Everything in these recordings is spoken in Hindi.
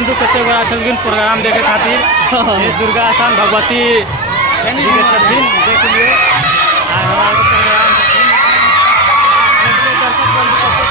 बंधु कते गोरा चलगिन प्रोग्राम देखे खातिर ये दुर्गा स्थान भगवती जी के छथिन देख लिए आ हमारा प्रोग्राम दर्शक बंधु कते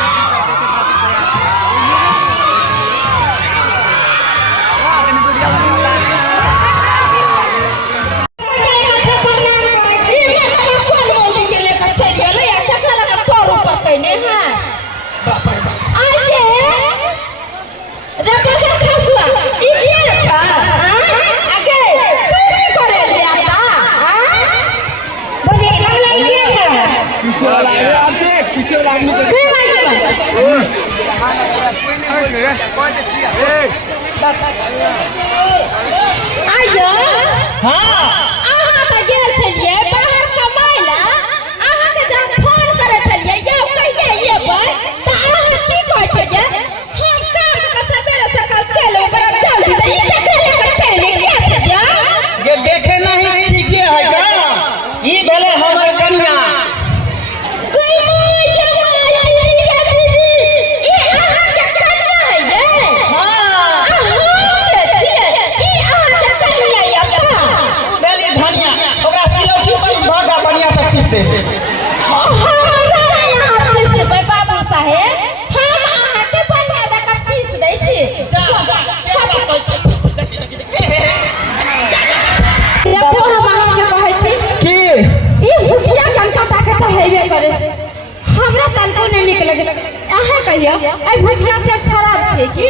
देखे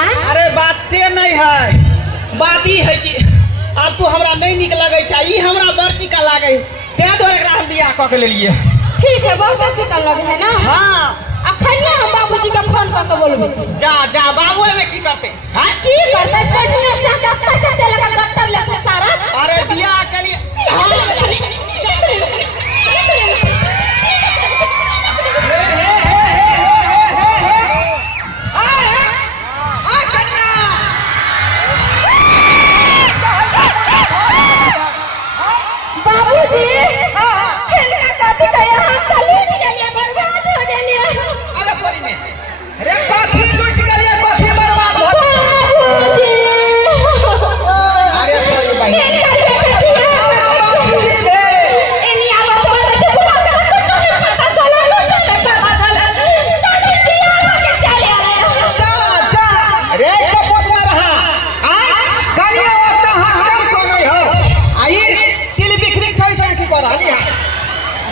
अरे बात से नहीं है, बात ही है कि आपको हमरा नहीं निक लगे चाहिए, हमरा बड़ चिका लागे ते द्वारा एकरा हम बियाह क के ले लिए। ठीक है, बहुत अच्छा कर लगे है ना। हां अखनिया हम बाबूजी का फोन कर के बोलबे। जा जा बाबू में की करते हां की करते कनिया से डॉक्टर के दे लगा डॉक्टर ले सारा। अरे बियाह के लिए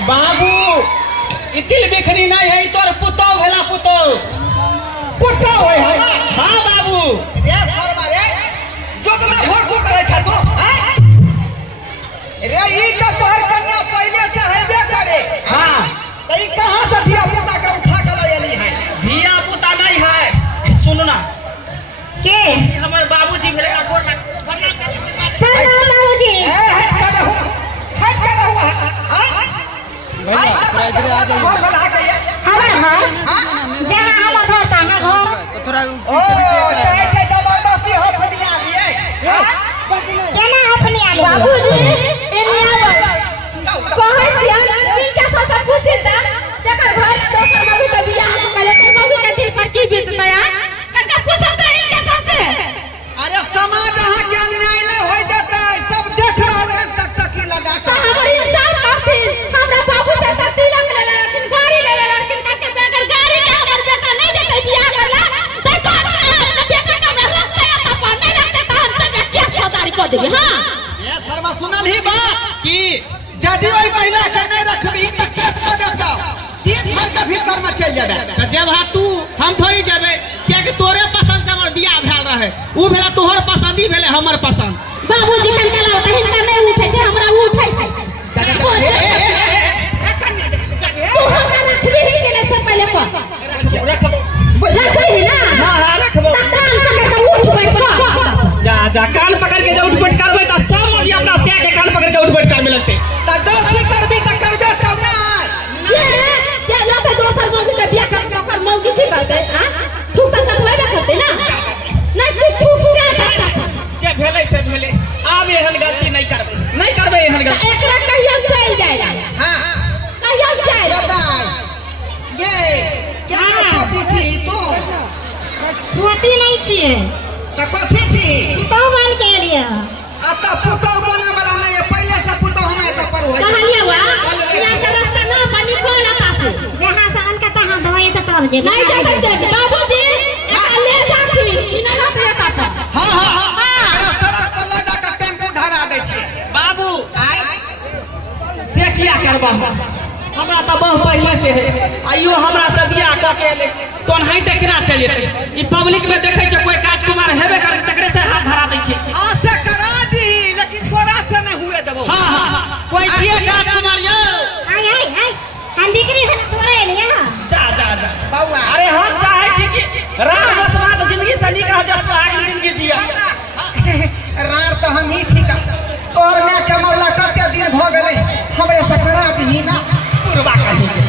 बाबू इकिल बिखरी नहीं है, तोर पुतो भेला पुतो पुतो होय है। हां बाबू रे फरमा रे जोग में भोर को करे छ तू रे ई तो तोहर कन्या पहले से हेबे करे। हां त ई कहां से धिया पुता के उठा के लायली है? धिया पुता नहीं है, सुन ना के हमर बाबूजी भेले का गोर में बाबूजी है करहु है करहु। हां भैया इधर आ जाइए। हां जहां हम घर ताना घर तो थोड़ा ऐसे जबरदस्ती हो फदिया लिए केना अपने आले बाबूजी एने आलो कहै छियै इनका सब पूछे त जकर घर दोसर मगु त बियाह कले त मगु के दिल पर की बीततै कनका पूछो त इनका सबसे। अरे समाज अहां के अन्याय ले होय जतै, सब देख रहल है तक तक लगा के हमर इंसान करथिन। हमरा बाबू से त तिलक ले लेलखिन, गाड़ी ले लेलखिन, काके बेगर गाड़ी के हमर बेटा नहीं जतै बियाह करला त कहत अपना बेटा के हमरा रखतै त पर नहीं रखतै त हम सब केस फौजदारी क देबे। हां ए शर्मा सुनल ही बा कि यदि ओई महिला के नहीं रखबी त केस क देता 3 साल के भीतर में चल जाबे। त जब हा तू हम थोड़ी जाबे क्या कि तोरे पसंद से हमर बियाह भेल रहे, ऊ भेला तोहर पसंद ही भेले हमर पसंद। बाबूजी कन के लाओ त हिनका नहीं उठै छै, हमरा उठै छै। तू हमरा रखबी ही के नहीं से पहले को रखबी ना। हां हां रखबो कान पकड़ के उठ बैठ जा जा कान पकड़ के उठ बैठ करबै त सब मोदी अपना से के कान पकड़ के उठ बैठ कर मिलते त दोस्ती करबी त करबे तब ना जे लोग दोसर मौगी के बियाह कर के ओकर मौगी की करते। हां थूक त चटवाबे करते ना, नहीं तू थूक चाहता जे भेले से भेले। आब एहन गलती नहीं करबे एहन गलती। एकरा कहियो चल जाएगा। हां कहियो जाएगा ये क्या पोती छी तू? पोती नहीं छिए तो कथी छी तो बन के लिए अब तो पुतो बने वाला नहीं है पहले से पुतो हमें तो पर हो कहलिए वा यहाँ का रास्ता ना बनी खोल पास जहां से अनका तहां दवाई तो तब जे नहीं जा सकते बाबूजी ले जाती इना से आता था हां सड़क पर ले जाकर टेम्पू धरा दे छी बाबू आई से किया करबा हमरा तो बहुत पहले से है आइयो हमरा से बियाह क के ले तो नहीं देखना चाहिए ई पब्लिक में देखे छ कोई राजकुमार हेबे करे तकरे से हाथ धरा दै छै आसे करा दी लेकिन तोरा से न हुए देबो हां कोई छिए राजकुमार यो आई हम बिक्री है तोरे लिए जा जा जा बउआ अरे हम चाहे छी कि राम मसवाद जिंदगी से निक रह जा आगे जिंदगी जिया रार तो हम ही ठीक और मैं के मरला कते दिन भ गेलै हमरे से करा दी ना बुढ़वा कहीं के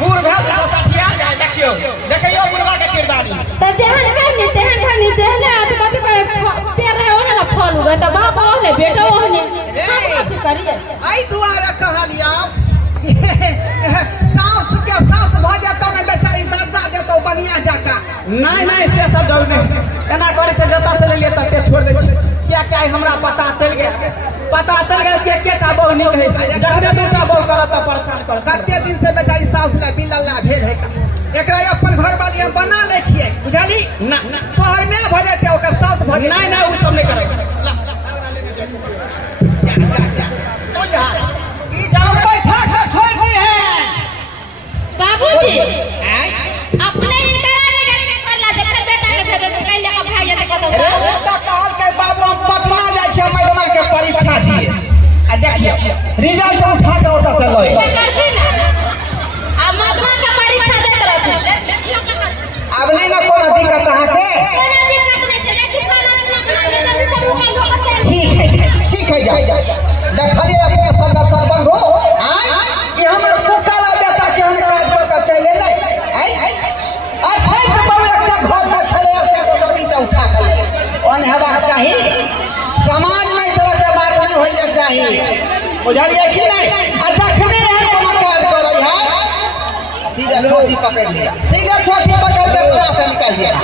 बूढ़ भेल तो सठिया जाए देखियो देखियो बुढ़वा के किरदारी तो जहन करनी तेहन खानी तेहने आदमी तो पेड़ है ओने ना फल उगे तो बाप ओने बेटा ओने हम करिए आई दुआरे कहलिया सास के सास भ जातो ने बेचारी दर्जा देतो बढ़िया जाका नहीं से सब जरूर नहीं एना करे छै जता से ले तते छोड़ दे छी क्या हमरा पता चल गया कि केटा बहु निक है जखने बेटा बहु करत त परेशान कर कते दिन से बेचारी सास ले बिलल्ला भेल है एकरा अपन घर वाली हम बना ले छिए बुझाली ना तोहर में भ जाते ओकर सास भ जाते नहीं उ सब नहीं करे जाओ बैठा के छोड़ दी है बाबूजी आई अपने ही कराने करके छोड़ला जखन बेटा के भेज दे कहीं जगह भाग जाते कतो अरे वो तो कहल के बाबू हम पटना जाय छै मैडम के परीक्षा दिए आ देखिए रिजल्ट उठा के ओतऽ से लए करती ना अब मधुआ का परीक्षा देत रहते अब नहीं ना कोनो दिक्कत अहाँ के कोई दिक्कत नहीं चले कि खाना ना सब लोग होते ठीक है जा देखलिए अपने संग संबंध हो ये हमर पुकाला बेटा के हम काज कर चले ले आई अच्छा से बाबू एकटा घर में चले के रोटी तो उठा के ओने हेबाक चाही समाज में इस तरह के बात नहीं होइए चाहिए बुझलिए कि नहीं आ देखने है कोनो काज करे है सीधा छोटी पकड़ लिया सीधा छोटी पकड़ के पूरा से निकल गया